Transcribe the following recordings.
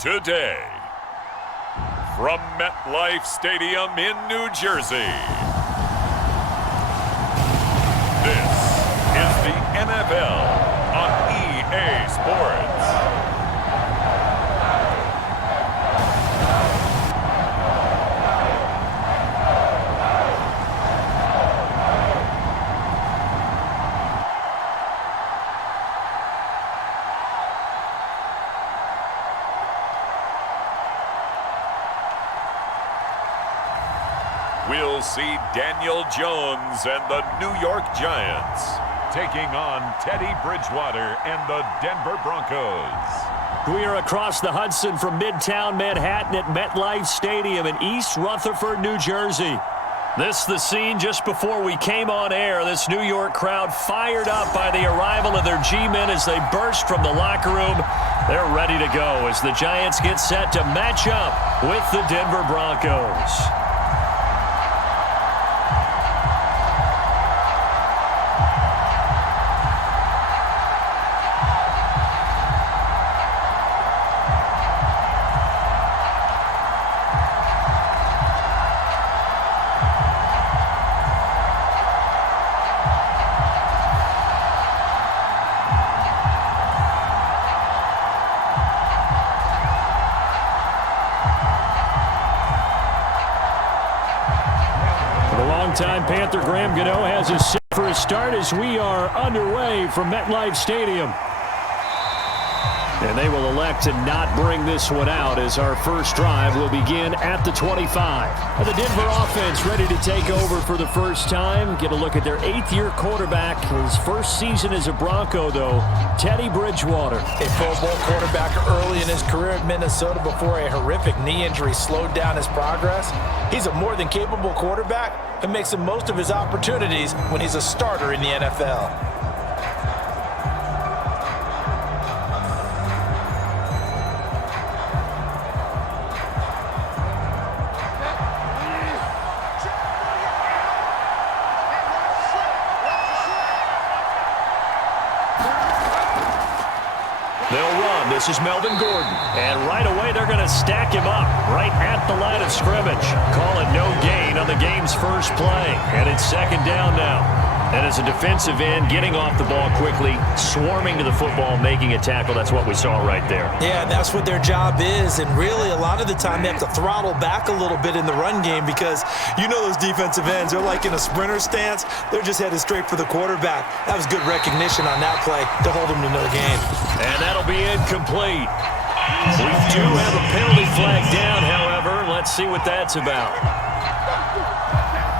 today. From MetLife Stadium in New Jersey, this is the NFL on EA Sports. We'll see Daniel Jones and the New York Giants taking on Teddy Bridgewater and the Denver Broncos. We are across the Hudson from Midtown Manhattan at MetLife Stadium in East Rutherford, New Jersey. This is the scene just before we came on air. This New York crowd fired up by the arrival of their G-men as they burst from the locker room. They're ready to go as the Giants get set to match up with the Denver Broncos. Time Panther Graham Gano has us set for a start as we are underway from MetLife Stadium. And they will elect to not bring this one out as our first drive will begin at the 25. And the Denver offense ready to take over for the first time. Get a look at their 8th-year quarterback. His first season as a Bronco, though, Teddy Bridgewater. A Pro Bowl quarterback early in his career at Minnesota before a horrific knee injury slowed down his progress. He's a more than capable quarterback who makes the most of his opportunities when he's a starter in the NFL. This is Melvin Gordon, and right away they're going to stack him up right at the line of scrimmage. Call it no gain on the game's first play, and it's second down now. And as a defensive end, getting off the ball quickly, swarming to the football, making a tackle, that's what we saw right there. Yeah, that's what their job is, and really a lot of the time they have to throttle back a little bit in the run game because you know those defensive ends, they're like in a sprinter stance. They're just headed straight for the quarterback. That was good recognition on that play to hold them to no gain. And that'll be incomplete. We do have a penalty flag down, however. Let's see what that's about.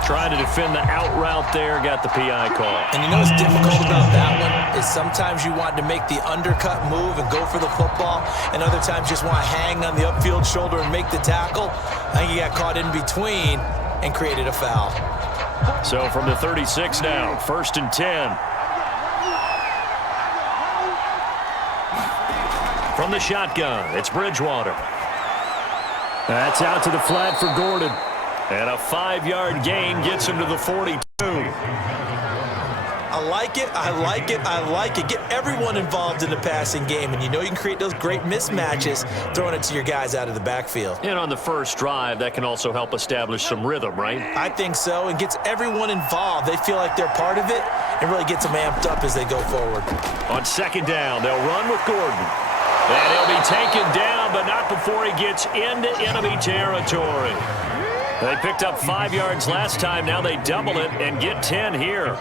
Trying to defend the out route there, got the PI call. And you know what's difficult about that one is sometimes you want to make the undercut move and go for the football, and other times you just want to hang on the upfield shoulder and make the tackle. I think he got caught in between and created a foul. So from the 36 now, 1st and 10. From the shotgun, it's Bridgewater. That's out to the flat for Gordon. And a 5-yard gain gets him to the 42. I like it, I like it, I like it. Get everyone involved in the passing game, and you know you can create those great mismatches throwing it to your guys out of the backfield. And on the first drive, that can also help establish some rhythm, right? I think so, and gets everyone involved. They feel like they're part of it and really gets them amped up as they go forward. On second down, they'll run with Gordon. And he'll be taken down, but not before he gets into enemy territory. They picked up 5 yards last time. Now they double it and get 10 here.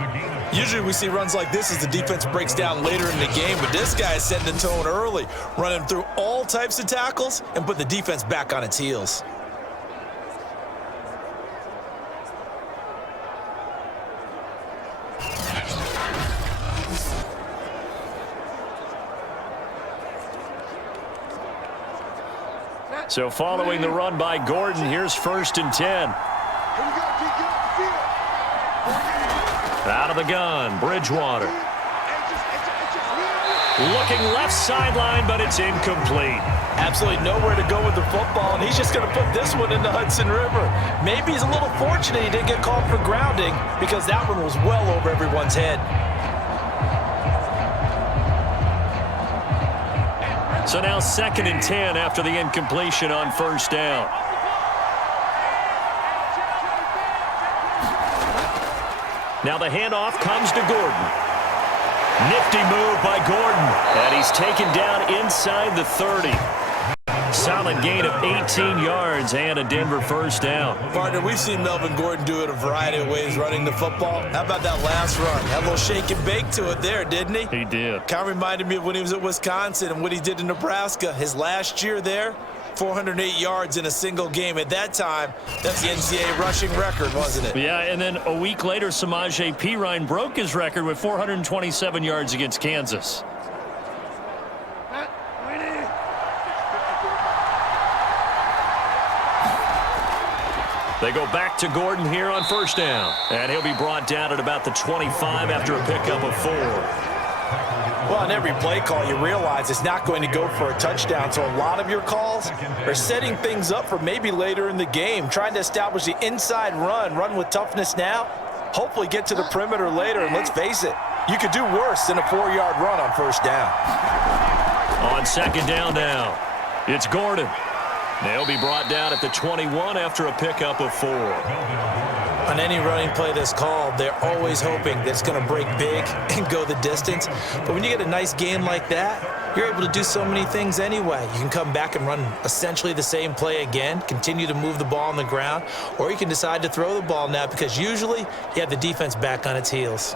Usually we see runs like this as the defense breaks down later in the game, but this guy is setting the tone early, running through all types of tackles and put the defense back on its heels. So following the run by Gordon, here's 1st and 10. Out of the gun, Bridgewater. Looking left sideline, but it's incomplete. Absolutely nowhere to go with the football, and he's just going to put this one in the Hudson River. Maybe he's a little fortunate he didn't get called for grounding because that one was well over everyone's head. So now 2nd and 10 after the incompletion on first down. Now the handoff comes to Gordon. Nifty move by Gordon. And he's taken down inside the 30. Solid gain of 18 yards and a Denver first down. Partner, we've seen Melvin Gordon do it a variety of ways running the football. How about that last run? Had a little shake and bake to it there, didn't he? He did. Kind of reminded me of when he was at Wisconsin and what he did in Nebraska. His last year there, 408 yards in a single game. At that time, that's the NCAA rushing record, wasn't it? Yeah, and then a week later, Samaje Perine broke his record with 427 yards against Kansas. They go back to Gordon here on first down. And he'll be brought down at about the 25 after a pickup of 4. Well, on every play call, you realize it's not going to go for a touchdown. So a lot of your calls are setting things up for maybe later in the game, trying to establish the inside run with toughness now, hopefully get to the perimeter later. And let's face it, you could do worse than a 4-yard run on first down. On second down now, it's Gordon. They'll be brought down at the 21 after a pickup of 4. On any running play that's called, they're always hoping that it's going to break big and go the distance. But when you get a nice game like that, you're able to do so many things anyway. You can come back and run essentially the same play again, continue to move the ball on the ground, or you can decide to throw the ball now because usually you have the defense back on its heels.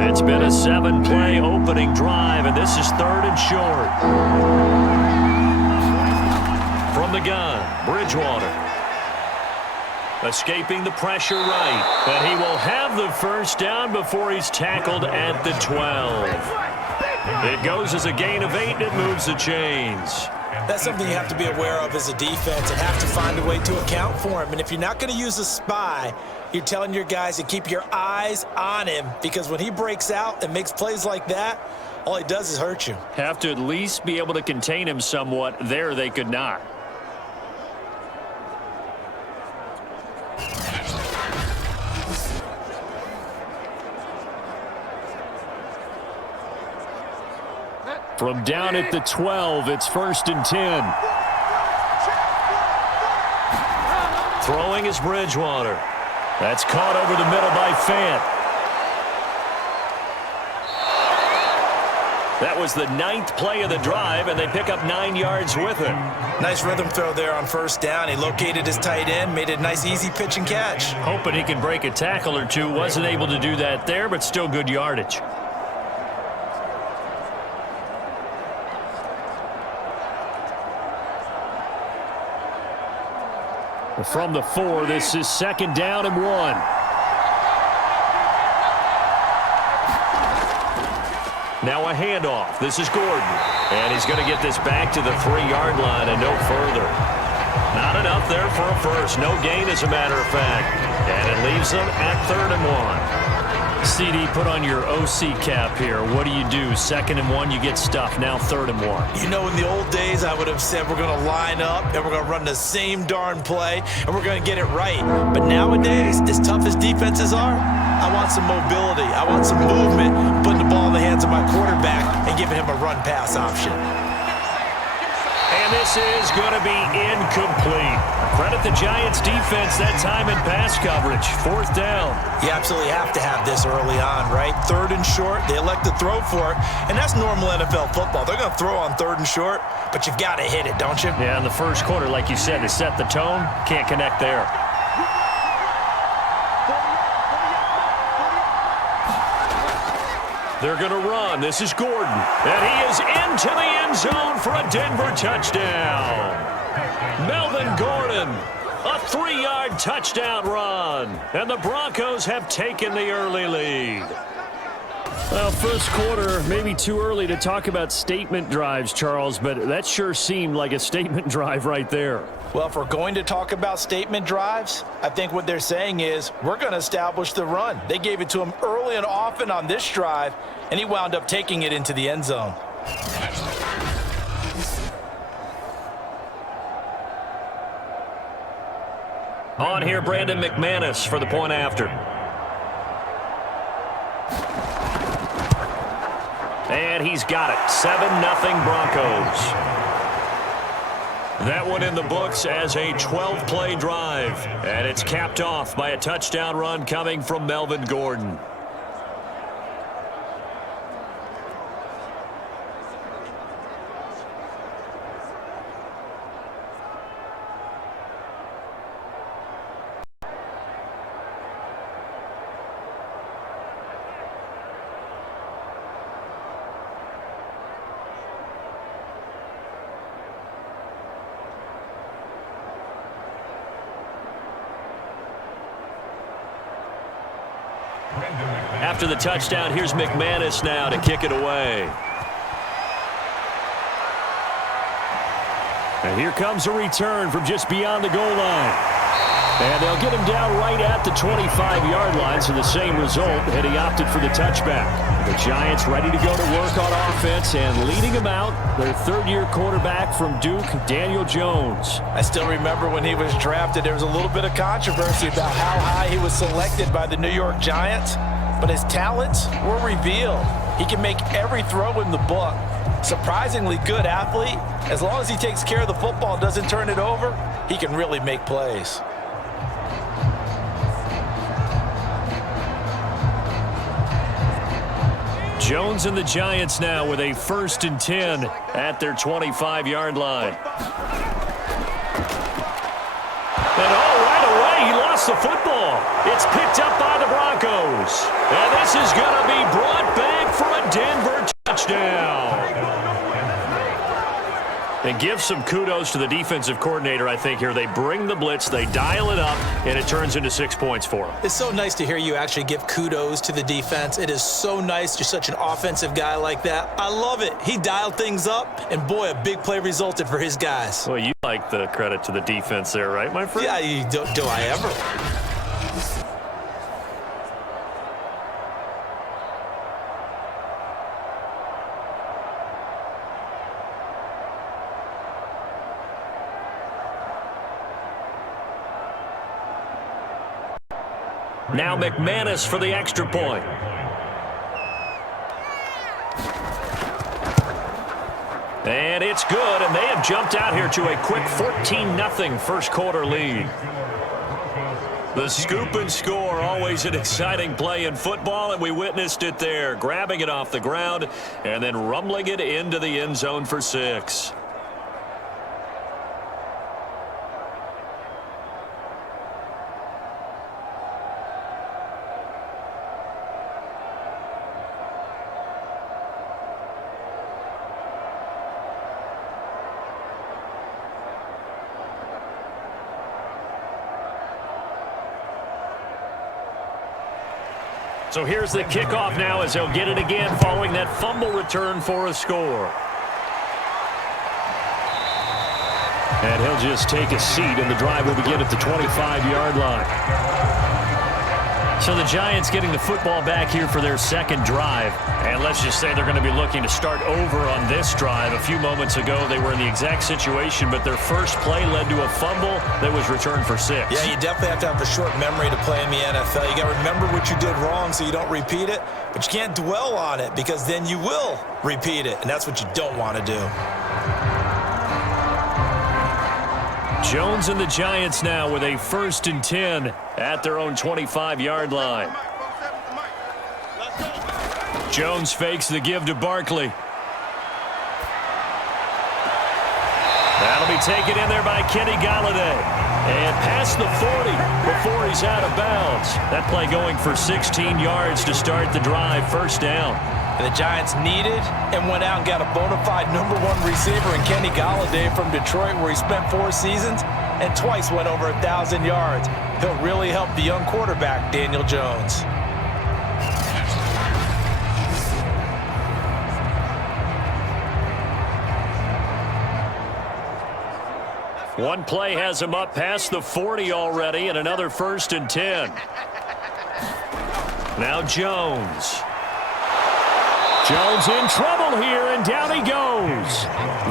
It's been a 7-play opening drive, and this is 3rd and short. From the gun, Bridgewater. Escaping the pressure right. And he will have the first down before he's tackled at the 12. It goes as a gain of 8, and it moves the chains. That's something you have to be aware of as a defense and have to find a way to account for him. And if you're not going to use a spy, you're telling your guys to keep your eyes on him because when he breaks out and makes plays like that, all he does is hurt you. Have to at least be able to contain him somewhat. There they could not. From down at the 12, it's 1st and 10. Throwing is Bridgewater. That's caught over the middle by Fant. That was the 9th play of the drive, and they pick up 9 yards with it. Nice rhythm throw there on first down. He located his tight end, made it a nice easy pitch and catch. Hoping he can break a tackle or two. Wasn't able to do that there, but still good yardage. From the 4, this is 2nd down and 1. Now a handoff. This is Gordon. And he's going to get this back to the 3-yard line and no further. Not enough there for a first. No gain, as a matter of fact. And it leaves them at 3rd and 1. CD, put on your OC cap here. What do you do? 2nd and 1, you get stuffed. Now 3rd and 1. You know, in the old days, I would have said we're going to line up and we're going to run the same darn play and we're going to get it right. But nowadays, as tough as defenses are, I want some mobility. I want some movement, putting the ball in the hands of my quarterback and giving him a run-pass option. And this is going to be incomplete. Credit the Giants' defense that time in pass coverage. 4th down. You absolutely have to have this early on, right? 3rd and short, they elect to throw for it, and that's normal NFL football. They're going to throw on 3rd and short, but you've got to hit it, don't you? Yeah, in the first quarter, like you said, to set the tone, can't connect there. They're going to run. This is Gordon. And he is into the end zone for a Denver touchdown. Melvin Gordon, a 3-yard touchdown run. And the Broncos have taken the early lead. Well, first quarter, maybe too early to talk about statement drives, Charles, but that sure seemed like a statement drive right there. Well, if we're going to talk about statement drives, I think what they're saying is we're going to establish the run. They gave it to him early and often on this drive, and he wound up taking it into the end zone. On here, Brandon McManus for the point after. And he's got it. 7-0 Broncos. That one in the books as a 12-play drive. And it's capped off by a touchdown run coming from Melvin Gordon. After the touchdown, here's McManus now to kick it away. And here comes a return from just beyond the goal line. And they'll get him down right at the 25-yard line, so the same result had he opted for the touchback. The Giants ready to go to work on offense, and leading him out, their third-year quarterback from Duke, Daniel Jones. I still remember when he was drafted, there was a little bit of controversy about how high he was selected by the New York Giants, but his talents were revealed. He can make every throw in the book. Surprisingly good athlete. As long as he takes care of the football, doesn't turn it over, he can really make plays. Jones and the Giants now with a 1st and 10 at their 25-yard line. And right away, he lost the football. It's picked up by the Broncos. And this is going to be brought back for a Denver touchdown. And give some kudos to the defensive coordinator, I think, here. They bring the blitz, they dial it up, and it turns into 6 points for them. It's so nice to hear you actually give kudos to the defense. It is so nice. You're such an offensive guy like that. I love it. He dialed things up, and boy, a big play resulted for his guys. Well, you like the credit to the defense there, right, my friend? Yeah, do I ever? Now McManus for the extra point. And it's good, and they have jumped out here to a quick 14-0 first quarter lead. The scoop and score, always an exciting play in football, and we witnessed it there, grabbing it off the ground and then rumbling it into the end zone for 6. So here's the kickoff now as they'll get it again following that fumble return for a score. And he'll just take a seat, and the drive will begin at the 25-yard line. So the Giants getting the football back here for their second drive. And let's just say they're going to be looking to start over on this drive. A few moments ago, they were in the exact situation, but their first play led to a fumble that was returned for 6. Yeah, you definitely have to have a short memory to play in the NFL. You got to remember what you did wrong so you don't repeat it, but you can't dwell on it because then you will repeat it, and that's what you don't want to do. Jones and the Giants now with a 1st and 10 at their own 25-yard line. Jones fakes the give to Barkley. That'll be taken in there by Kenny Golladay. And past the 40 before he's out of bounds. That play going for 16 yards to start the drive, 1st down. And the Giants needed and went out and got a bona fide #1 receiver in Kenny Golladay from Detroit, where he spent 4 seasons and twice went over 1,000 yards. He'll really help the young quarterback, Daniel Jones. One play has him up past the 40 already, and another 1st and 10. Now Jones. Jones in trouble here, and down he goes.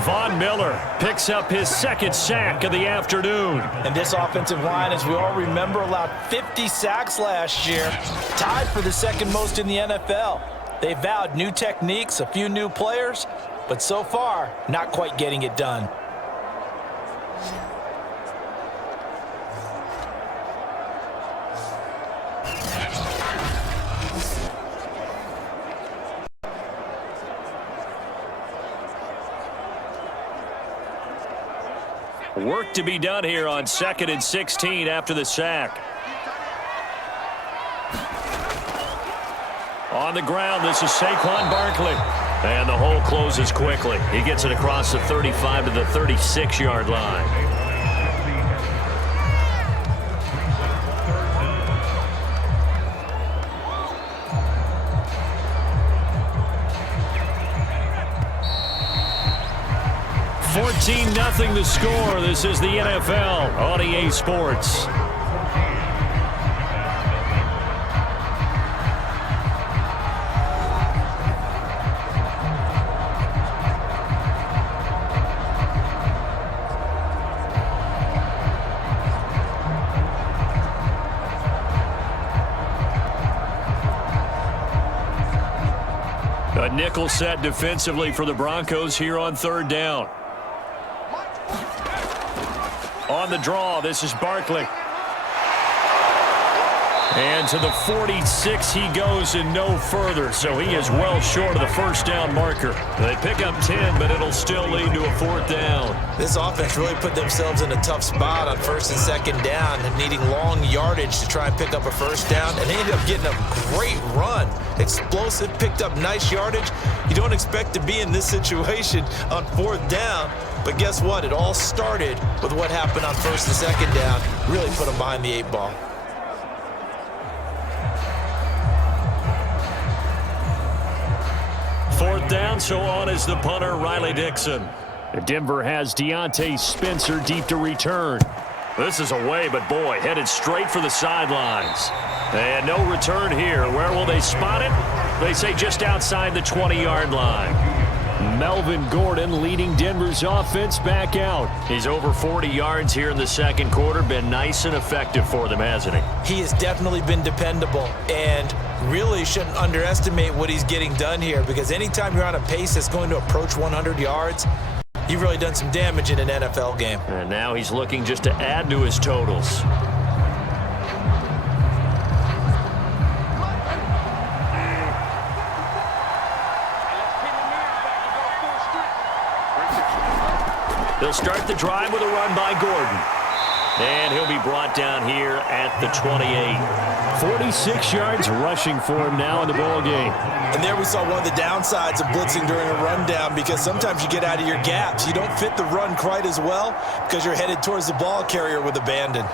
Von Miller picks up his 2nd sack of the afternoon. And this offensive line, as we all remember, allowed 50 sacks last year, tied for the 2nd most in the NFL. They vowed new techniques, a few new players, but so far, not quite getting it done. Work to be done here on 2nd and 16 after the sack. On the ground, this is Saquon Barkley. And the hole closes quickly. He gets it across the 35 to the 36-yard line. Nothing the score. This is the NFL on EA Sports. A nickel set defensively for the Broncos here on 3rd down. On the draw, this is Barkley. And to the 46 he goes and no further, so he is well short of the 1st down marker. They pick up 10, but it'll still lead to a 4th down. This offense really put themselves in a tough spot on 1st and 2nd down and needing long yardage to try and pick up a 1st down, and they ended up getting a great run. Explosive, picked up nice yardage. You don't expect to be in this situation on 4th down. But guess what? It all started with what happened on 1st and 2nd down. Really put them behind the 8 ball. Fourth down, so on is the punter, Riley Dixon. Denver has Deontay Spencer deep to return. This is away, but boy, headed straight for the sidelines. And no return here. Where will they spot it? They say just outside the 20-yard line. Melvin Gordon leading Denver's offense back out. He's over 40 yards here in the 2nd quarter. Been nice and effective for them, hasn't he? He has definitely been dependable, and really shouldn't underestimate what he's getting done here, because anytime you're on a pace that's going to approach 100 yards, you've really done some damage in an NFL game. And now he's looking just to add to his totals. They'll start the drive with a run by Gordon. And he'll be brought down here at the 28. 46 yards rushing for him now in the ball game. And there we saw one of the downsides of blitzing during a rundown, because sometimes you get out of your gaps. You don't fit the run quite as well because you're headed towards the ball carrier with abandon.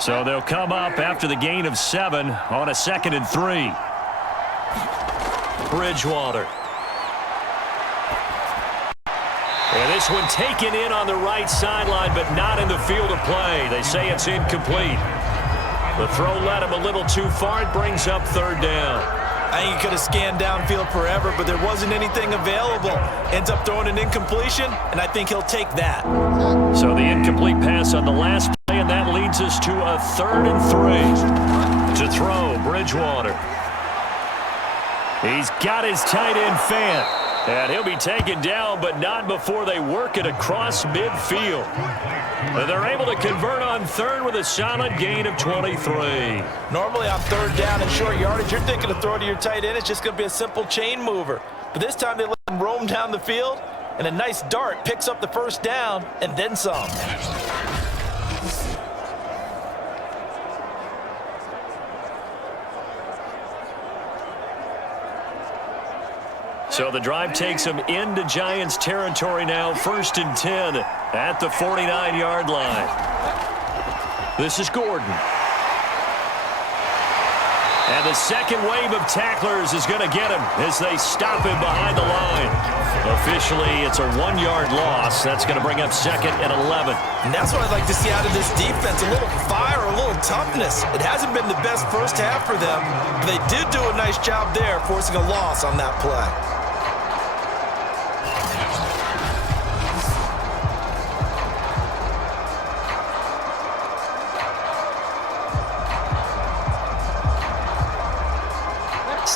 So they'll come up after the gain of 7 on a 2nd and 3. Bridgewater. And this one taken in on the right sideline, but not in the field of play. They say it's incomplete. The throw led him a little too far. It brings up 3rd down. I think he could have scanned downfield forever, but there wasn't anything available. Ends up throwing an incompletion, and I think he'll take that. So the incomplete pass on the last play, and that leads us to a 3rd and 3. To throw, Bridgewater. He's got his tight end Fant. And he'll be taken down, but not before they work it across midfield. And they're able to convert on 3rd with a solid gain of 23. Normally on 3rd down and short yardage, you're thinking of throwing to your tight end. It's just going to be a simple chain mover. But this time they let him roam down the field, and a nice dart picks up the 1st down and then some. So the drive takes them into Giants territory now, 1st and 10 at the 49-yard line. This is Gordon. And the second wave of tacklers is going to get him as they stop him behind the line. Officially, it's a 1-yard loss. That's going to bring up 2nd and 11. And that's what I'd like to see out of this defense, a little fire, a little toughness. It hasn't been the best first half for them, but they did do a nice job there, forcing a loss on that play.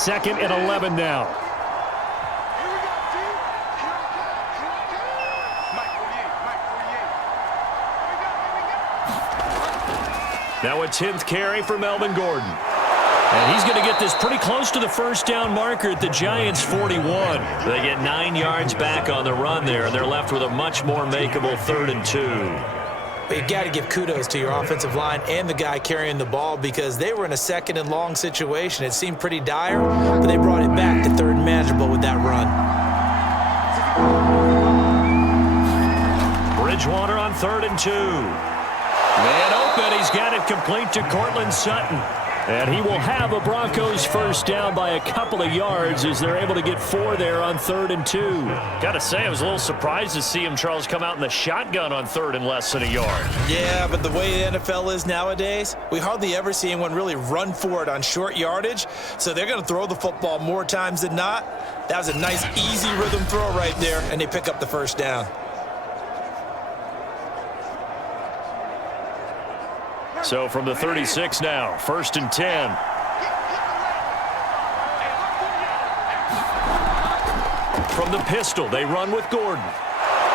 2nd and 11 now. Now a 10th carry for Melvin Gordon. And he's going to get this pretty close to the first down marker at the Giants' 41. They get 9 yards back on the run there, and they're left with a much more makeable 3rd and 2. But you got to give kudos to your offensive line and the guy carrying the ball because they were in a 2nd and long situation. It seemed pretty dire, but they brought it back to 3rd and manageable with that run. Bridgewater on 3rd and 2. Man open, he's got it complete to Cortland Sutton. And he will have a Broncos first down by a couple of yards as they're able to get 4 there on 3rd and 2. Got to say, I was a little surprised to see him, Charles, come out in the shotgun on 3rd and less than a yard. Yeah, but the way the NFL is nowadays, we hardly ever see anyone really run for it on short yardage. So they're going to throw the football more times than not. That was a nice, easy rhythm throw right there, and they pick up the first down. So from the 36 now, 1st and 10. From the pistol, they run with Gordon.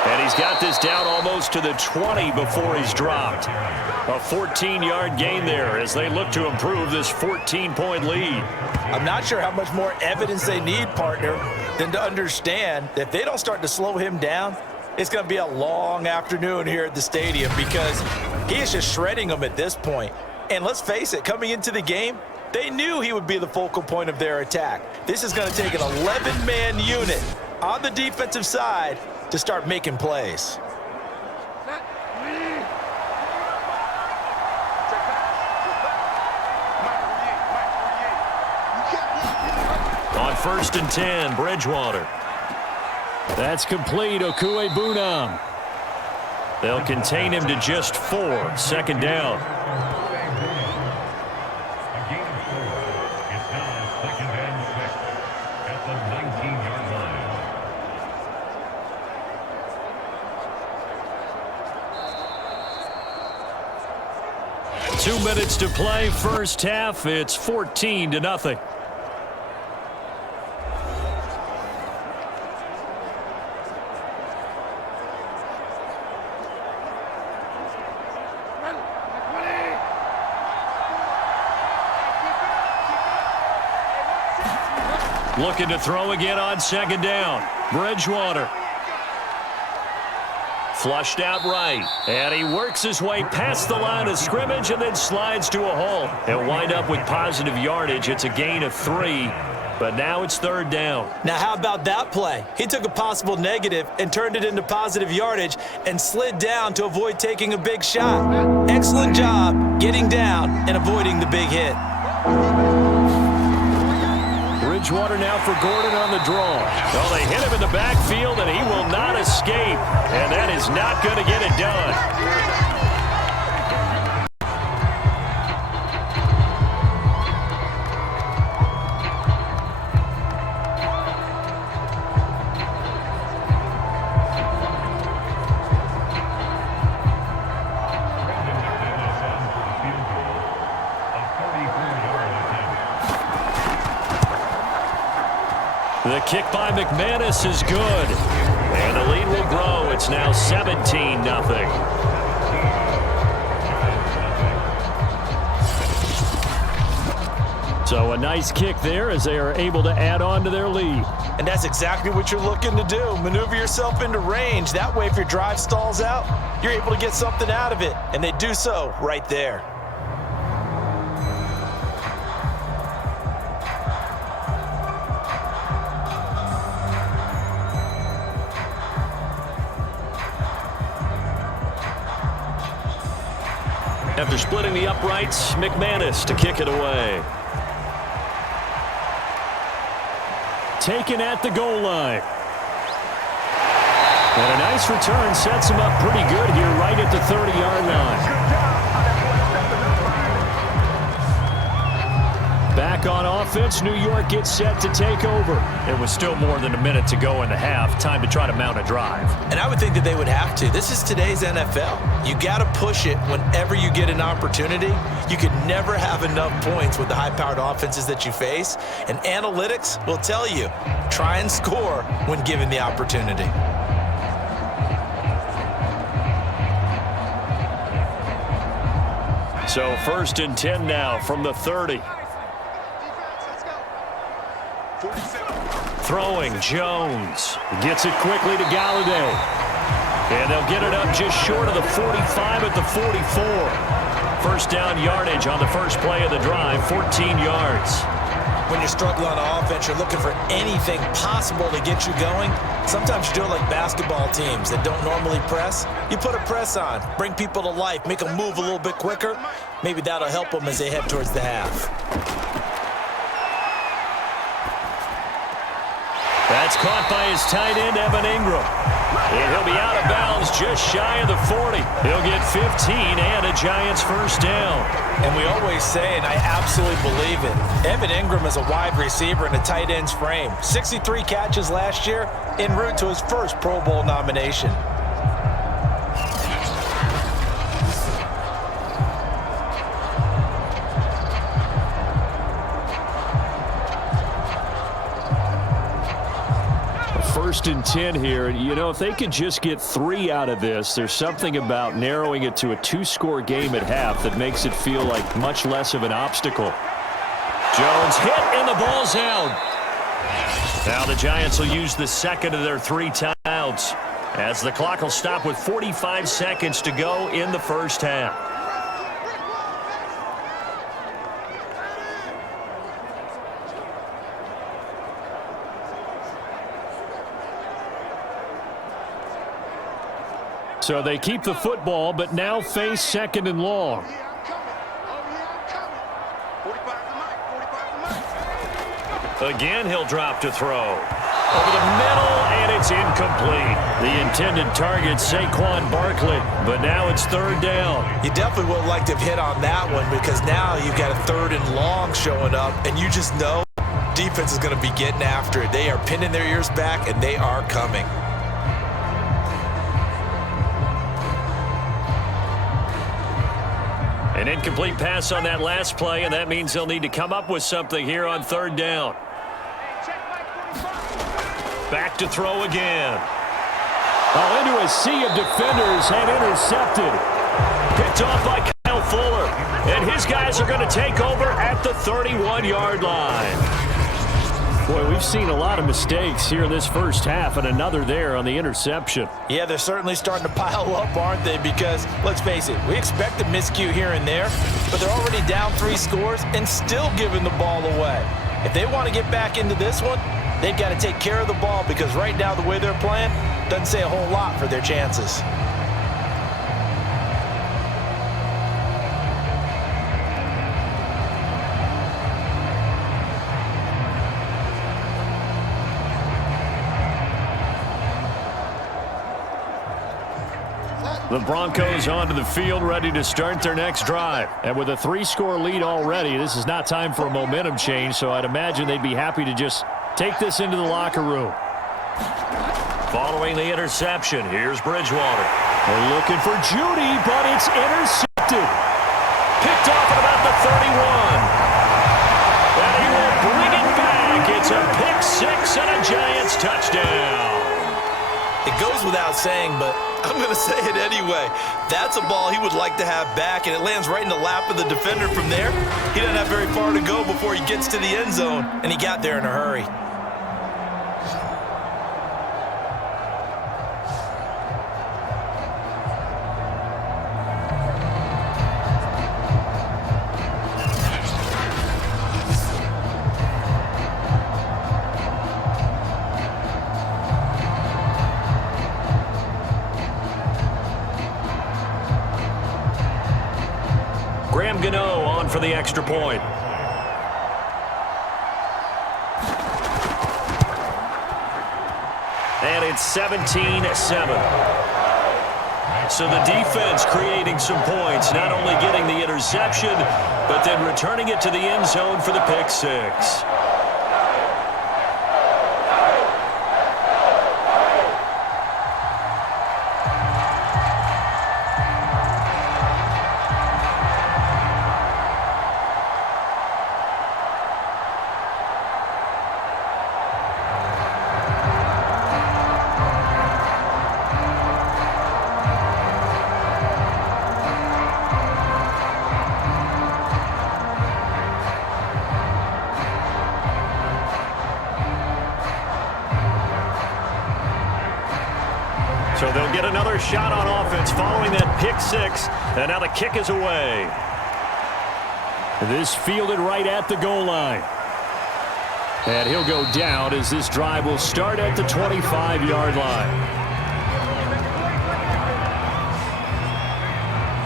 And he's got this down almost to the 20 before he's dropped. A 14-yard gain there as they look to improve this 14-point lead. I'm not sure how much more evidence they need, partner, than to understand that if they don't start to slow him down, it's going to be a long afternoon here at the stadium because he is just shredding them at this point. And let's face it, coming into the game, they knew he would be the focal point of their attack. This is going to take an 11-man unit on the defensive side to start making plays. On 1st and 10, Bridgewater. That's complete, Okuebunam. They'll contain him to just 4, 2nd down. A gain of 4. It's now 2nd and 6 at the 19-yard line. 2 minutes to play, first half. It's 14-0. Looking to throw again on 2nd down. Bridgewater. Flushed out right. And he works his way past the line of scrimmage and then slides to a hole. He'll wind up with positive yardage. It's a gain of 3. But now it's 3rd down. Now, how about that play? He took a possible negative and turned it into positive yardage and slid down to avoid taking a big shot. Excellent job getting down and avoiding the big hit. Bridgewater now for Gordon on the draw. Well, they hit him in the backfield, and he will not escape. And that is not going to get it done. The kick by McManus is good. And the lead will grow. It's now 17-0. So a nice kick there as they are able to add on to their lead. And that's exactly what you're looking to do. Maneuver yourself into range. That way, if your drive stalls out, you're able to get something out of it. And they do so right there. After splitting the uprights, McManus to kick it away. Taken at the goal line. And a nice return sets him up pretty good here right at the 30-yard line. Back on offense, New York gets set to take over. It was still more than a minute to go in the half. Time to try to mount a drive. And I would think that they would have to. This is today's NFL. You got to push it whenever you get an opportunity. You can never have enough points with the high-powered offenses that you face. And analytics will tell you, try and score when given the opportunity. So 1st and 10 now from the 30. Throwing, Jones. Gets it quickly to Galladay. And they'll get it up just short of the 45 at the 44. First down yardage on the first play of the drive, 14 yards. When you're struggling on offense, you're looking for anything possible to get you going. Sometimes you do it like basketball teams that don't normally press. You put a press on, bring people to life, make them move a little bit quicker. Maybe that'll help them as they head towards the half. That's caught by his tight end, Evan Ingram. And he'll be out of bounds just shy of the 40. He'll get 15 and a Giants first down. And we always say, and I absolutely believe it, Evan Ingram is a wide receiver in a tight end's frame. 63 catches last year, en route to his first Pro Bowl nomination. First and 10 here. You know, if they could just get 3 out of this, there's something about narrowing it to a 2-score game at half that makes it feel like much less of an obstacle. Jones hit and the ball's out. Now the Giants will use the second of their 3 timeouts as the clock will stop with 45 seconds to go in the first half. So they keep the football, but now face 2nd and long. Again, he'll drop to throw. Over the middle, and it's incomplete. The intended target, Saquon Barkley, but now it's 3rd down. You definitely would like to have hit on that one because now you've got a 3rd and long showing up, and you just know defense is going to be getting after it. They are pinning their ears back, and they are coming. An incomplete pass on that last play, and that means they'll need to come up with something here on 3rd down. Back to throw again. Oh, into a sea of defenders and intercepted. Picked off by Kyle Fuller. And his guys are going to take over at the 31-yard line. Boy, we've seen a lot of mistakes here in this first half, and another there on the interception. Yeah, they're certainly starting to pile up, aren't they? Because, let's face it, we expect a miscue here and there, but they're already down 3 scores and still giving the ball away. If they want to get back into this one, they've got to take care of the ball because right now the way they're playing doesn't say a whole lot for their chances. The Broncos onto the field, ready to start their next drive. And with a 3-score lead already, this is not time for a momentum change, so I'd imagine they'd be happy to just take this into the locker room. Following the interception, here's Bridgewater. They're looking for Judy, but it's intercepted. Picked off at about the 31. And he will bring it back. It's a pick-6 and a Giants touchdown. It goes without saying, but I'm going to say it anyway. That's a ball he would like to have back, and it lands right in the lap of the defender from there. He doesn't have very far to go before he gets to the end zone, and he got there in a hurry. On for the extra point. And it's 17-7. So the defense creating some points, not only getting the interception, but then returning it to the end zone for the pick six. So they'll get another shot on offense following that pick six. And now the kick is away. This fielded right at the goal line. And he'll go down as this drive will start at the 25-yard line.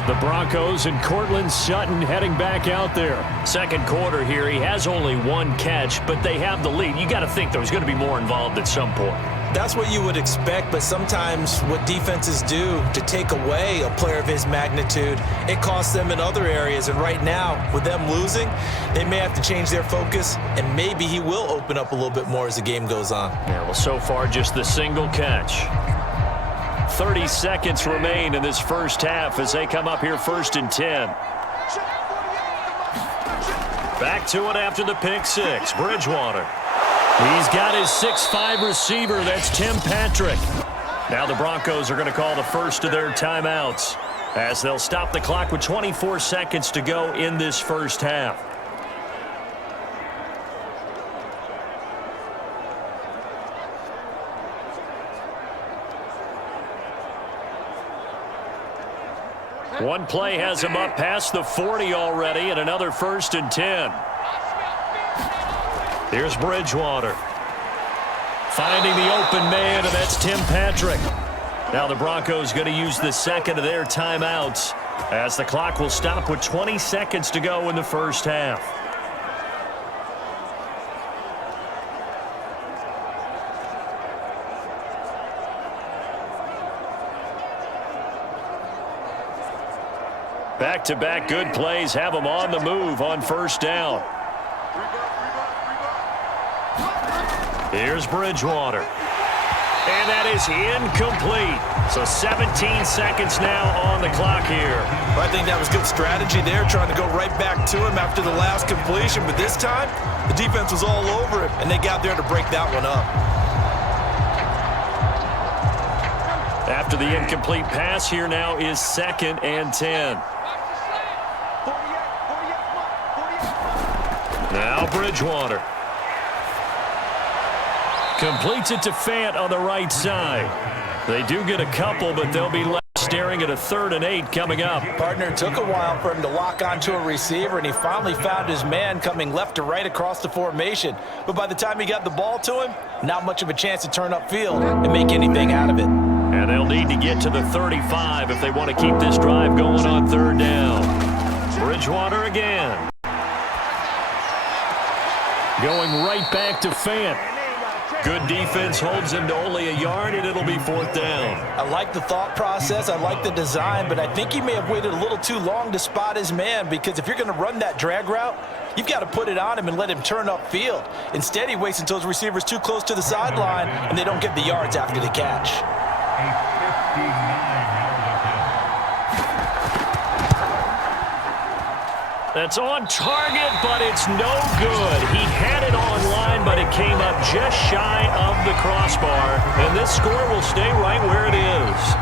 The Broncos and Cortland Sutton heading back out there. Second quarter here, he has only one catch, but they have the lead. You got to think there's going to be more involved at some point. That's what you would expect, but sometimes what defenses do to take away a player of his magnitude, it costs them in other areas. And right now, with them losing, they may have to change their focus, and maybe he will open up a little bit more as the game goes on. Yeah, well, so far, just the single catch. 30 seconds remain in this first half as they come up here 1st and 10. Back to it after the pick six. Bridgewater. He's got his 6'5" receiver. That's Tim Patrick. Now the Broncos are going to call the first of their timeouts as they'll stop the clock with 24 seconds to go in this first half. One play has him up past the 40 already, and another 1st and 10. Here's Bridgewater. Finding the open man, and that's Tim Patrick. Now the Broncos going to use the second of their timeouts as the clock will stop with 20 seconds to go in the first half. Back-to-back good plays have them on the move on first down. Here's Bridgewater. And that is incomplete. So 17 seconds now on the clock here. I think that was good strategy there, trying to go right back to him after the last completion. But this time, the defense was all over him, and they got there to break that one up. After the incomplete pass, here now is 2nd and 10. Now Bridgewater. Completes it to Fant on the right side. They do get a couple, but they'll be left staring at a 3rd and 8 coming up. Partner, it took a while for him to lock onto a receiver, and he finally found his man coming left to right across the formation. But by the time he got the ball to him, not much of a chance to turn upfield and make anything out of it. And they'll need to get to the 35 if they want to keep this drive going on 3rd down. Bridgewater again. Going right back to Fant. Good defense holds him to only a yard, and it'll be 4th down. I like the thought process. I like the design, but I think he may have waited a little too long to spot his man, because if you're going to run that drag route, you've got to put it on him and let him turn upfield. Instead, he waits until his receiver's too close to the sideline, and they don't get the yards after the catch. That's on target, but it's no good. He had it online, but it came up just shy of the crossbar. And this score will stay right where it is.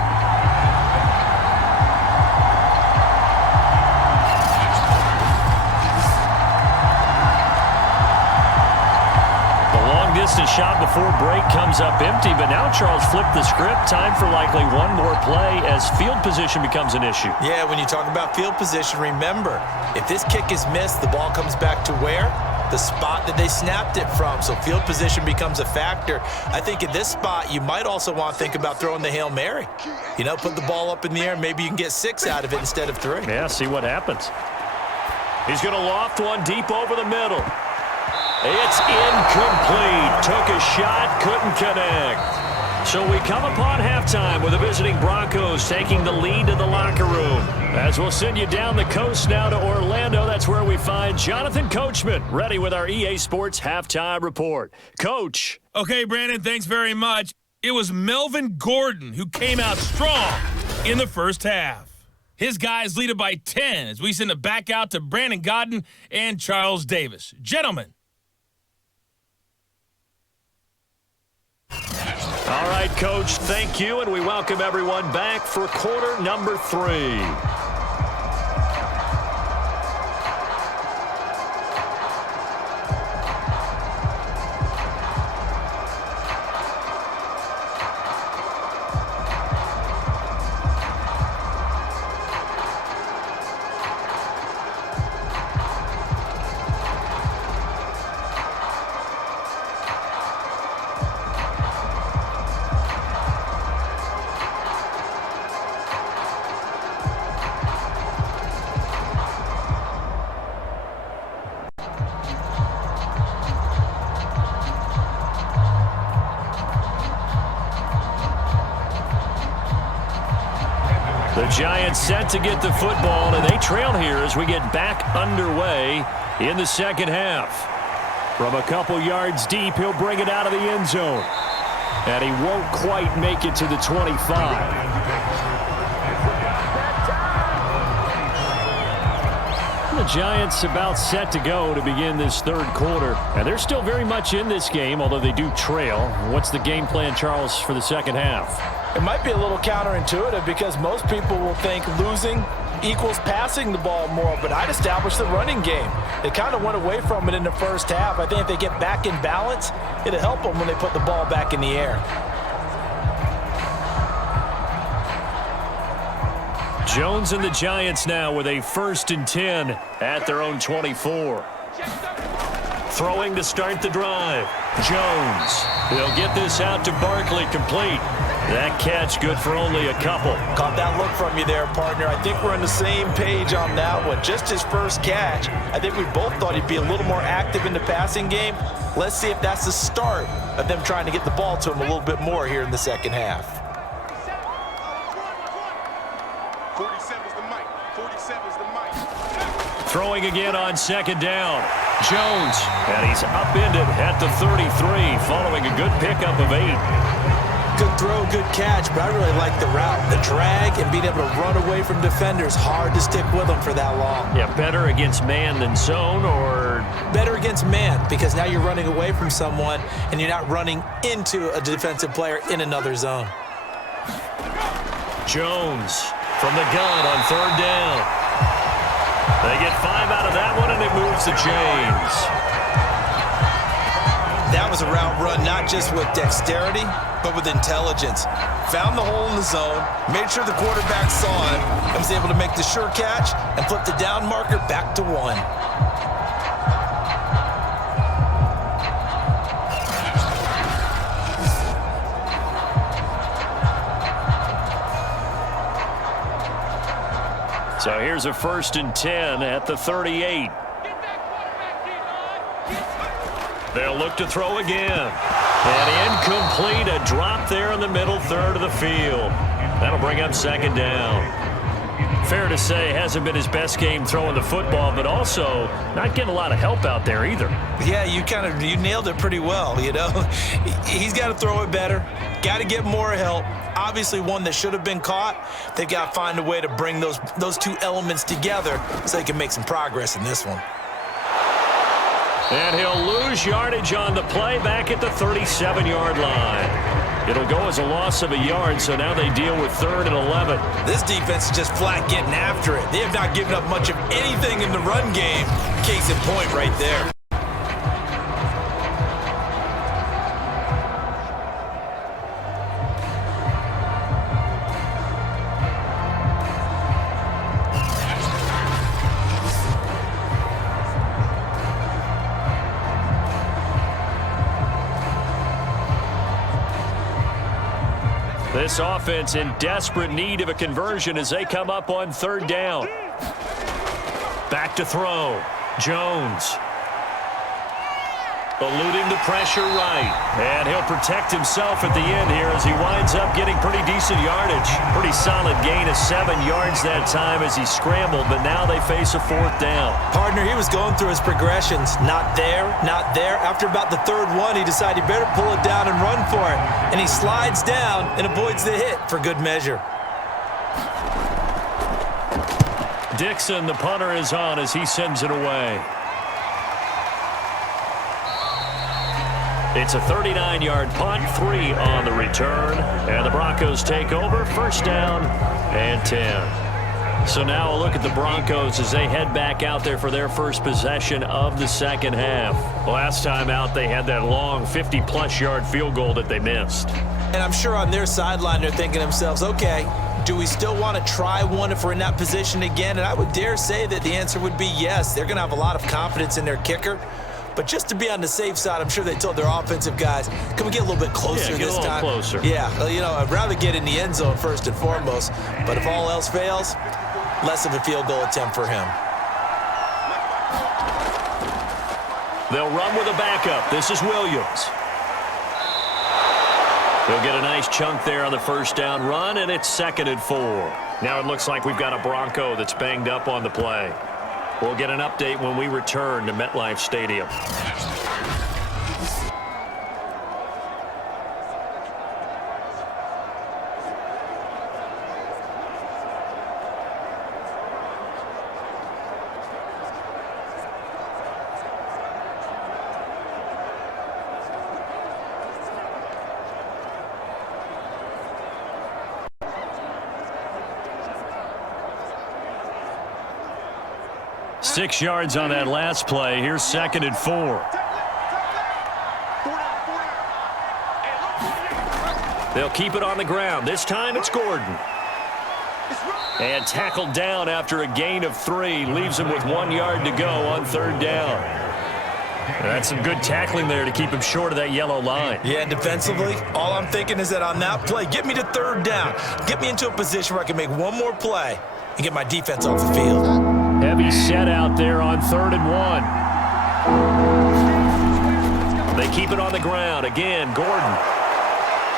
Distance shot before break comes up empty, but now Charles flipped the script. Time for likely one more play as field position becomes an issue. Yeah, when you talk about field position, remember, if this kick is missed, the ball comes back to where? The spot that they snapped it from. So field position becomes a factor. I think at this spot, you might also want to think about throwing the Hail Mary. You know, put the ball up in the air. Maybe you can get 6 out of it instead of 3. Yeah, see what happens. He's going to loft one deep over the middle. It's incomplete. Took a shot, couldn't connect. So we come upon halftime with the visiting Broncos taking the lead to the locker room. As we'll send you down the coast now to Orlando, that's where we find Jonathan Coachman, ready with our EA Sports Halftime Report. Coach. Okay, Brandon, thanks very much. It was Melvin Gordon who came out strong in the first half. His guys lead it by 10 as we send it back out to Brandon Godden and Charles Davis. Gentlemen. All right, Coach, thank you, and we welcome everyone back for quarter number 3. The Giants set to get the football, and they trail here as we get back underway in the second half. From a couple yards deep, he'll bring it out of the end zone. And he won't quite make it to the 25. The Giants about set to go to begin this third quarter. And they're still very much in this game, although they do trail. What's the game plan, Charles, for the second half? It might be a little counterintuitive because most people will think losing equals passing the ball more, but I'd establish the running game. They kind of went away from it in the first half. I think if they get back in balance, it'll help them when they put the ball back in the air. Jones and the Giants now with a 1st and 10 at their own 24. Throwing to start the drive. Jones. He'll get this out to Barkley, complete. That catch good for only a couple. Caught that look from you there, partner. I think we're on the same page on that one. Just his first catch. I think we both thought he'd be a little more active in the passing game. Let's see if that's the start of them trying to get the ball to him a little bit more here in the second half. 47's the mic. 47's the mic. Throwing again on second down. Jones. And he's upended at the 33 following a good pickup of 8. Good throw, good catch, but I really like the route. The drag and being able to run away from defenders, hard to stick with them for that long. Yeah, better against man than zone, or? Better against man, because now you're running away from someone and you're not running into a defensive player in another zone. Jones from the gun on 3rd down. They get 5 out of that one, and it moves the chains. That was a route run not just with dexterity, but with intelligence. Found the hole in the zone, made sure the quarterback saw it, and was able to make the sure catch and flip the down marker back to 1. So here's a 1st and 10 at the 38. They'll look to throw again. And incomplete, a drop there in the middle third of the field. That'll bring up 2nd down. Fair to say, hasn't been his best game throwing the football, but also not getting a lot of help out there either. Yeah, you nailed it pretty well, you know. He's got to throw it better, got to get more help. Obviously one that should have been caught. They've got to find a way to bring those two elements together so they can make some progress in this one. And he'll lose yardage on the play back at the 37-yard line. It'll go as a loss of a yard, so now they deal with 3rd and 11. This defense is just flat getting after it. They have not given up much of anything in the run game. Case in point right there. This offense in desperate need of a conversion as they come up on 3rd down. Back to throw. Jones. Eluding the pressure right. And he'll protect himself at the end here as he winds up getting pretty decent yardage. Pretty solid gain of 7 yards that time as he scrambled, but now they face a 4th down. Partner, he was going through his progressions. Not there, not there. After about the 3rd one, he decided he better pull it down and run for it. And he slides down and avoids the hit for good measure. Dixon, the punter, is on as he sends it away. It's a 39-yard punt, 3 on the return, and the Broncos take over, 1st down and 10. So now a look at the Broncos as they head back out there for their first possession of the 2nd half. Last time out, they had that long 50-plus yard field goal that they missed. And I'm sure on their sideline they're thinking to themselves, okay, do we still want to try one if we're in that position again? And I would dare say that the answer would be yes. They're going to have a lot of confidence in their kicker. But just to be on the safe side, I'm sure they told their offensive guys, can we get a little bit closer this time? Closer. Yeah, well, you know, I'd rather get in the end zone first and foremost. But if all else fails, less of a field goal attempt for him. They'll run with a backup. This is Williams. He'll get a nice chunk there on the 1st down run, and it's 2nd and 4. Now it looks like we've got a Bronco that's banged up on the play. We'll get an update when we return to MetLife Stadium. Six yards on that last play. Here's 2nd and 4. They'll keep it on the ground. This time it's Gordon. And tackled down after a gain of 3. Leaves him with 1 yard to go on 3rd down. That's some good tackling there to keep him short of that yellow line. Yeah, and defensively, all I'm thinking is that on that play, get me to 3rd down. Get me into a position where I can make one more play and get my defense off the field. Heavy set out there on 3rd and 1. They keep it on the ground. Again, Gordon.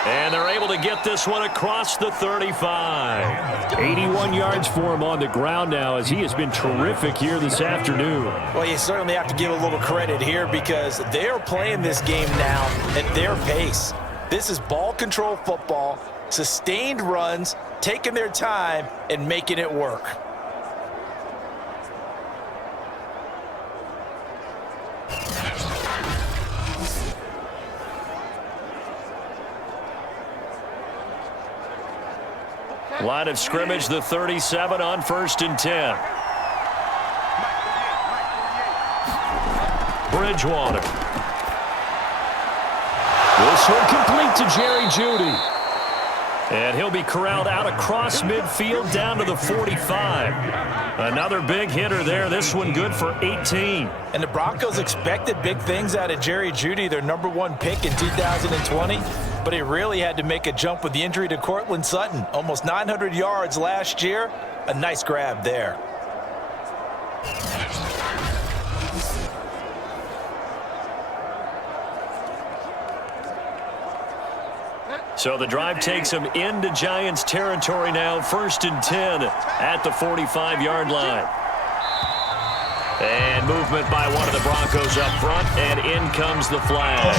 And they're able to get this one across the 35. 81 yards for him on the ground now as he has been terrific here this afternoon. Well, you certainly have to give a little credit here because they are playing this game now at their pace. This is ball control football, sustained runs, taking their time and making it work. Line of scrimmage, the 37 on 1st and 10. Bridgewater. This one complete to Jerry Jeudy. And he'll be corralled out across midfield down to the 45. Another big hitter there. This one good for 18. And the Broncos expected big things out of Jerry Jeudy, their #1 pick in 2020. But he really had to make a jump with the injury to Cortland Sutton. Almost 900 yards last year. A nice grab there. So the drive takes him into Giants territory now. 1st and 10 at the 45-yard line. And movement by one of the Broncos up front, and in comes the flag.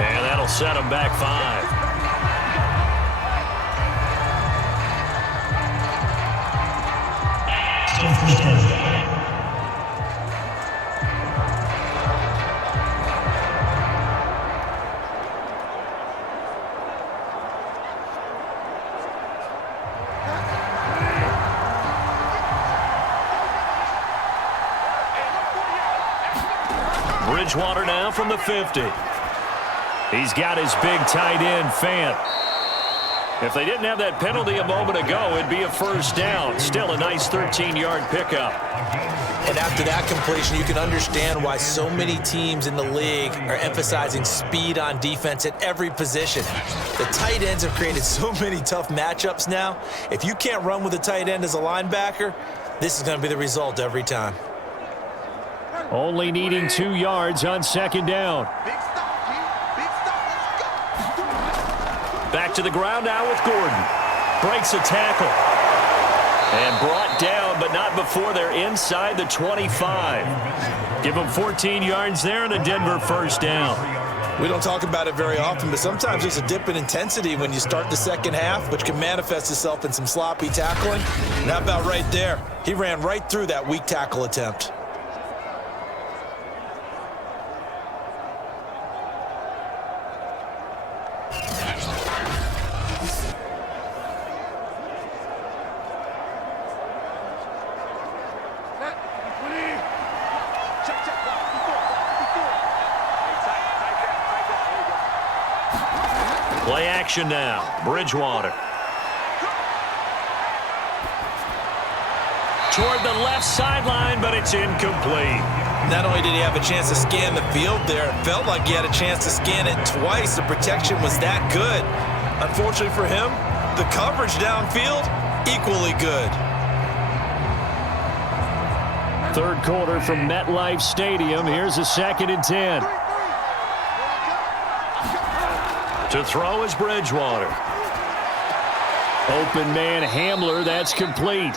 And that'll set him back 5. Bridgewater now from the 50. He's got his big tight end, Fant. If they didn't have that penalty a moment ago, it'd be a 1st down. Still a nice 13-yard pickup. And after that completion, you can understand why so many teams in the league are emphasizing speed on defense at every position. The tight ends have created so many tough matchups now. If you can't run with a tight end as a linebacker, this is going to be the result every time. Only needing 2 yards on second down. Big stop, G. Big stop. Let's go. Back to the ground now with Gordon. Breaks a tackle. And brought down, but not before they're inside the 25. Give them 14 yards there and a Denver first down. We don't talk about it very often, but sometimes there's a dip in intensity when you start the second half, which can manifest itself in some sloppy tackling. And how about right there? He ran right through that weak tackle attempt. Play action now. Bridgewater. Toward the left sideline, but it's incomplete. Not only did he have a chance to scan the field there, it felt like he had a chance to scan it twice. The protection was that good. Unfortunately for him, the coverage downfield, equally good. Third quarter from MetLife Stadium. Here's a 2nd and 10. To throw is Bridgewater. Open man Hamler, that's complete.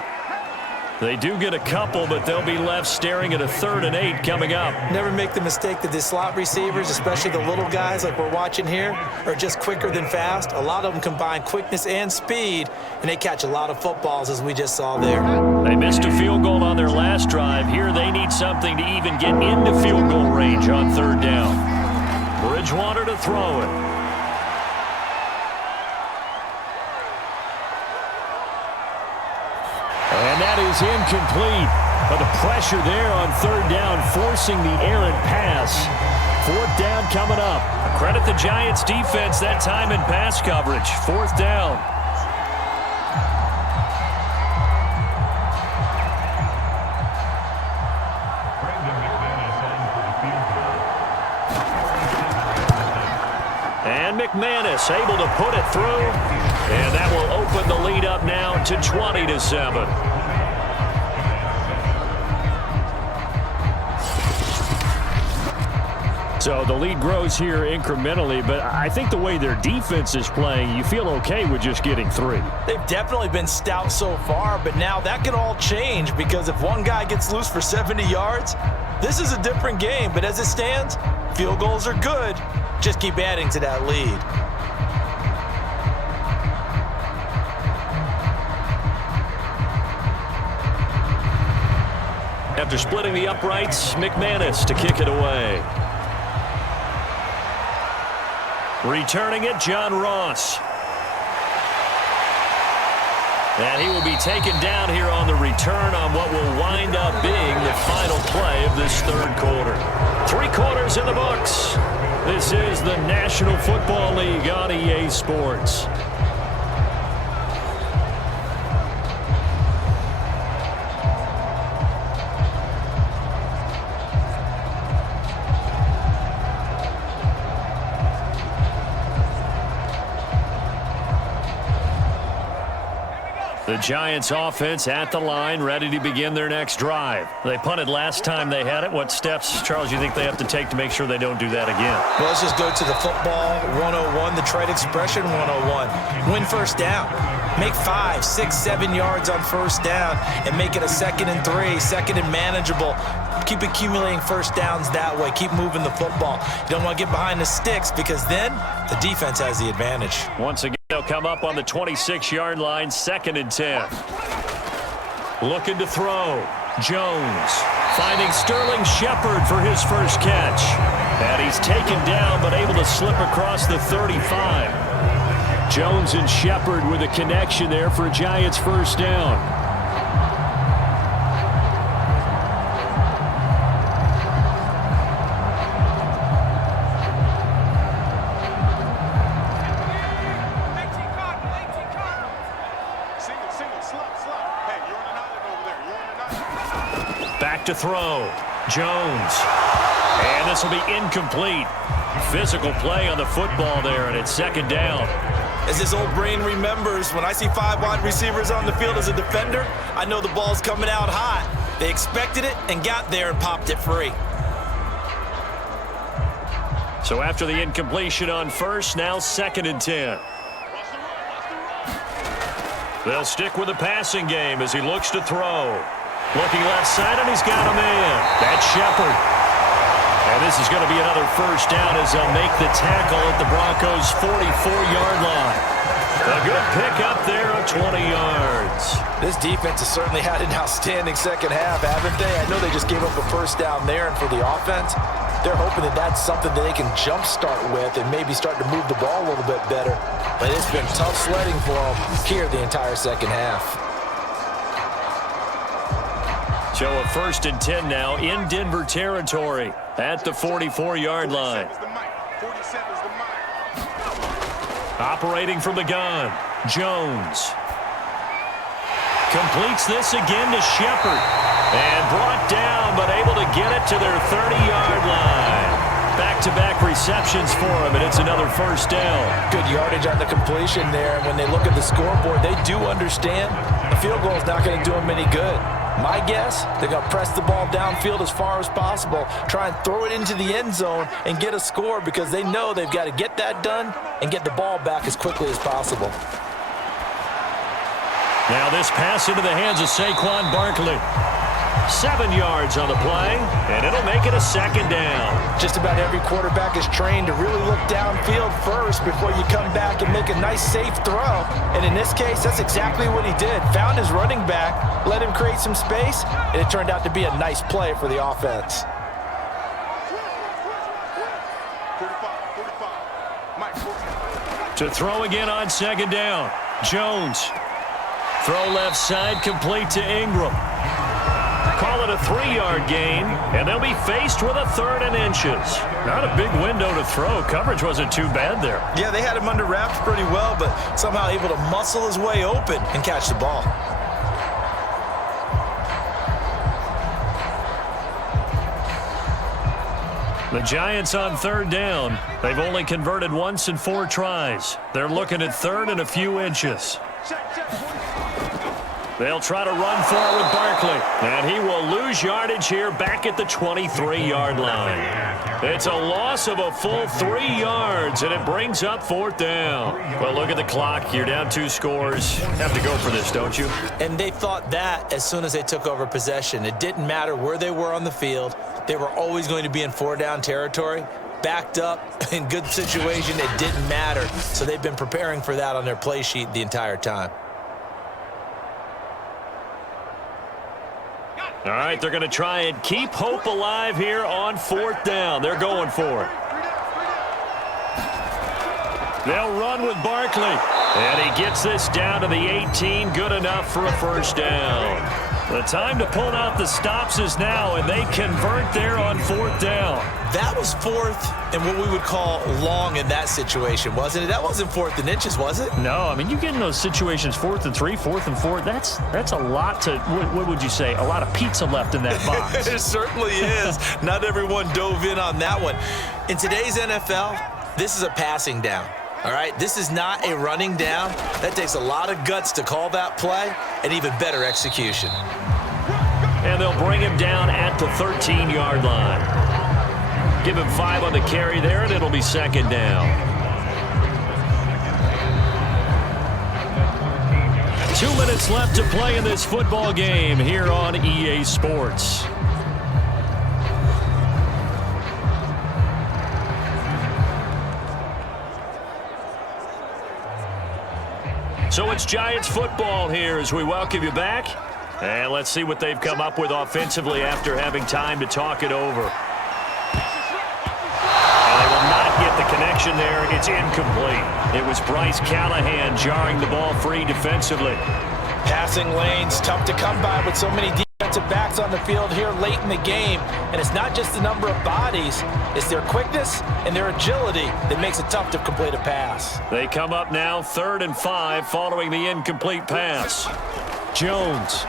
They do get a couple, but they'll be left staring at a 3rd and 8 coming up. Never make the mistake that the slot receivers, especially the little guys like we're watching here, are just quicker than fast. A lot of them combine quickness and speed, and they catch a lot of footballs, as we just saw there. They missed a field goal on their last drive. Here they need something to even get into field goal range on 3rd down. Bridgewater to throw it. And that is incomplete. But the pressure there on 3rd down, forcing the errant pass. 4th down coming up. Credit the Giants defense that time in pass coverage. 4th down. And McManus able to put it through. And that will open the lead up now to 20-7. So the lead grows here incrementally, but I think the way their defense is playing, you feel okay with just getting 3. They've definitely been stout so far, but now that could all change because if one guy gets loose for 70 yards, this is a different game. But as it stands, field goals are good. Just keep adding to that lead. After splitting the uprights, McManus to kick it away. Returning it, John Ross. And he will be taken down here on the return on what will wind up being the final play of this 3rd quarter. 3 quarters in the books. This is the National Football League on EA Sports. The Giants offense at the line, ready to begin their next drive. They punted last time they had it. What steps, Charles, you think they have to take to make sure they don't do that again? Well, let's just go to the football 101, the trade expression 101. Win first down. Make 5, 6, 7 yards on first down and make it a 2nd and 3, 2nd and manageable. Keep accumulating first downs that way. Keep moving the football. You don't want to get behind the sticks because then the defense has the advantage. Once again, they'll come up on the 26-yard line, 2nd and 10. Looking to throw. Jones finding Sterling Shepard for his first catch. And he's taken down but able to slip across the 35. Jones and Shepard with a connection there for Giants first down. Back to throw. Jones. And this will be incomplete. Physical play on the football there, and it's 2nd down. As this old brain remembers, when I see 5 wide receivers on the field as a defender, I know the ball's coming out hot. They expected it and got there and popped it free. So after the incompletion on first, now 2nd and 10. They'll stick with the passing game as he looks to throw. Looking left side, and he's got a man. That's Shepard. And this is going to be another first down as they'll make the tackle at the Broncos' 44-yard line. A good pickup there of 20 yards. This defense has certainly had an outstanding second half, haven't they? I know they just gave up a first down there, and for the offense, they're hoping that that's something that they can jumpstart with and maybe start to move the ball a little bit better. But it's been tough sledding for them here the entire second half. So a 1st and 10 now in Denver territory at the 44-yard line. Operating from the gun, Jones. Completes this again to Shepard. And brought down, but able to get it to their 30-yard line. Back-to-back receptions for him, and it's another first down. Good yardage on the completion there. And when they look at the scoreboard, they do understand a field goal is not going to do them any good. My guess, they're going to press the ball downfield as far as possible, try and throw it into the end zone and get a score because they know they've got to get that done and get the ball back as quickly as possible. Now this pass into the hands of Saquon Barkley. 7 yards on the play, and it'll make it a 2nd down. Just about every quarterback is trained to really look downfield first before you come back and make a nice, safe throw. And in this case, that's exactly what he did. Found his running back, let him create some space, and it turned out to be a nice play for the offense. 45. To throw again on 2nd down. Jones. Throw left side, complete to Ingram. Call it a 3-yard gain, and they'll be faced with a 3rd and inches. Not a big window to throw. Coverage wasn't too bad there. Yeah, they had him under wraps pretty well, but somehow able to muscle his way open and catch the ball. The Giants on 3rd down. They've only converted once in 4 tries. They're looking at 3rd and a few inches. They'll try to run for it with Barkley. And he will lose yardage here back at the 23-yard line. It's a loss of a full 3 yards, and it brings up 4th down. Well, look at the clock. You're down 2 scores. Have to go for this, don't you? And they thought that as soon as they took over possession. It didn't matter where they were on the field. They were always going to be in 4-down territory. Backed up, in good situation, it didn't matter. So they've been preparing for that on their play sheet the entire time. All right, they're going to try and keep hope alive here on 4th down. They're going for it. They'll run with Barkley. And he gets this down to the 18. Good enough for a first down. The time to pull out the stops is now, and they convert there on 4th down. That was 4th and what we would call long in that situation, wasn't it? That wasn't 4th and inches, was it? No, I mean, you get in those situations 4th and 3, 4th and 4. That's a lot to, what would you say, a lot of pizza left in that box. It certainly is. Not everyone dove in on that one. In today's NFL, this is a passing down. All right, this is not a running down. That takes a lot of guts to call that play and even better execution. And they'll bring him down at the 13-yard line. Give him 5 on the carry there, and it'll be 2nd down. 2 minutes left to play in this football game here on EA Sports. So it's Giants football here as we welcome you back. And let's see what they've come up with offensively after having time to talk it over. And they will not get the connection there. It's incomplete. It was Bryce Callahan jarring the ball free defensively. Passing lanes, tough to come by with so many defensive backs on the field here late in the game. And it's not just the number of bodies, it's their quickness and their agility that makes it tough to complete a pass. They come up now 3rd and 5 following the incomplete pass. Jones.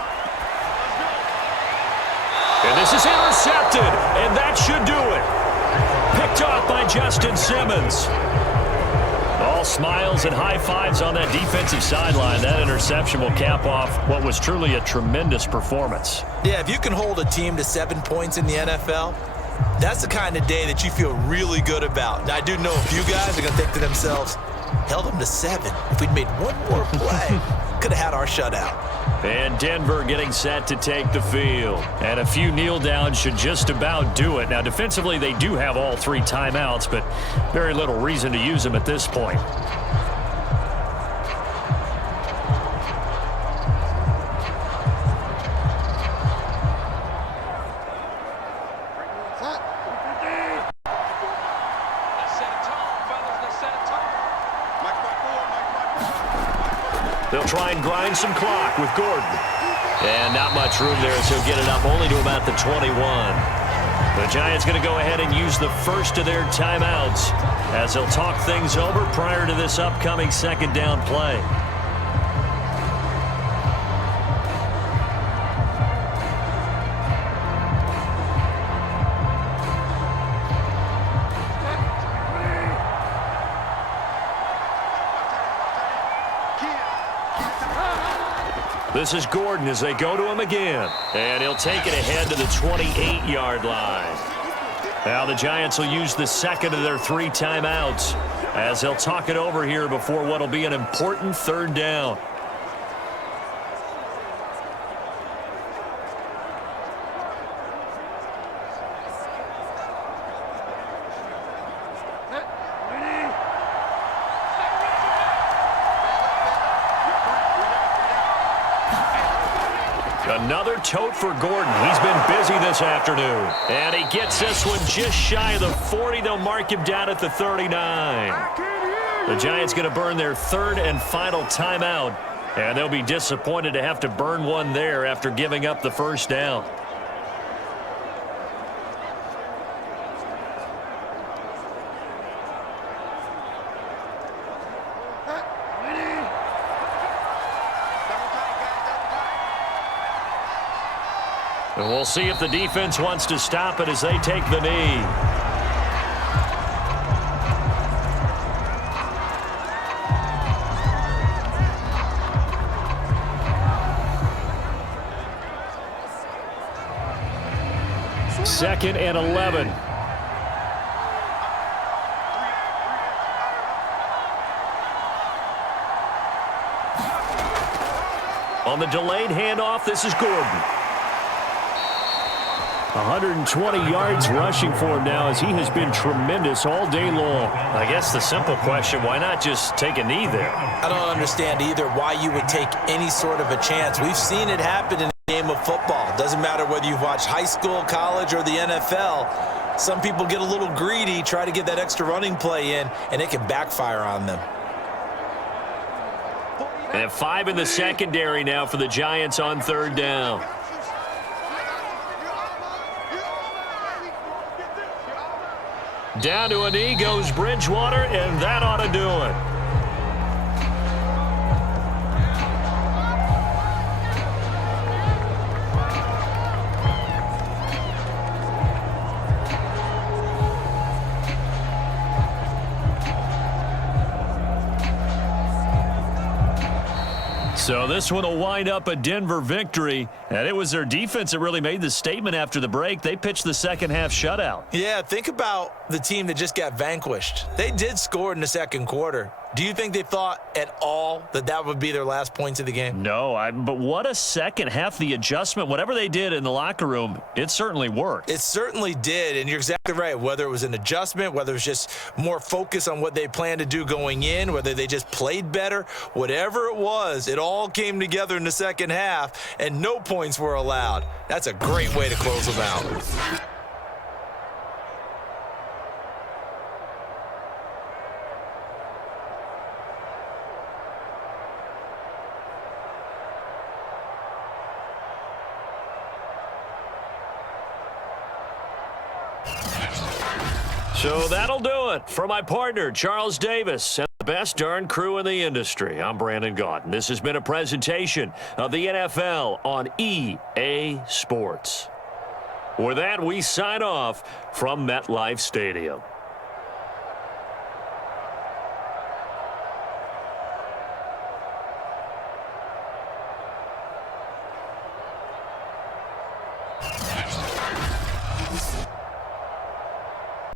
And this is intercepted, and that should do it. Picked off by Justin Simmons. All All smiles and high fives on that defensive sideline. That interception will cap off what was truly a tremendous performance. Yeah, if you can hold a team to 7 points in the NFL, that's the kind of day that you feel really good about. Now, I do know a few guys are going to think to themselves, held them to 7. If we'd made one more play, could have had our shutout. And Denver getting set to take the field. And a few kneel downs should just about do it. Now, defensively, they do have all 3 timeouts, but very little reason to use them at this point. They'll try and grind some clock with Gordon. And not much room there, so he'll get it up only to about the 21. The Giants going to go ahead and use the first of their timeouts as they'll talk things over prior to this upcoming second down play. This is Gordon as they go to him again. And he'll take it ahead to the 28-yard line. Now the Giants will use the second of their 3 timeouts as they'll talk it over here before what will be an important third down. Another tote for Gordon. He's been busy this afternoon. And he gets this one just shy of the 40. They'll mark him down at the 39. The Giants going to burn their 3rd and final timeout. And they'll be disappointed to have to burn one there after giving up the first down. And we'll see if the defense wants to stop it as they take the knee. Second and 11. On the delayed handoff, this is Gordon. 120 yards rushing for him now as he has been tremendous all day long. I guess the simple question, why not just take a knee there? I don't understand either why you would take any sort of a chance. We've seen it happen in the game of football. Doesn't matter whether you've watched high school, college, or the NFL. Some people get a little greedy, try to get that extra running play in, and it can backfire on them. And 5 in the secondary now for the Giants on third down. Down to a knee goes Bridgewater, and that ought to do it. So this one will wind up a Denver victory, and it was their defense that really made the statement after the break. They pitched the second half shutout. Yeah, think about the team that just got vanquished. They did score in the second quarter. Do you think they thought at all that that would be their last points of the game? No, but what a second half. The adjustment, whatever they did in the locker room, it certainly worked. It certainly did, and you're exactly right. Whether it was an adjustment, whether it was just more focus on what they planned to do going in, whether they just played better, whatever it was, it all came together in the second half, and no points were allowed. That's a great way to close them out. So that'll do it for my partner, Charles Davis, and the best darn crew in the industry. I'm Brandon Gaudin. This has been a presentation of the NFL on EA Sports. With that, we sign off from MetLife Stadium. Giants.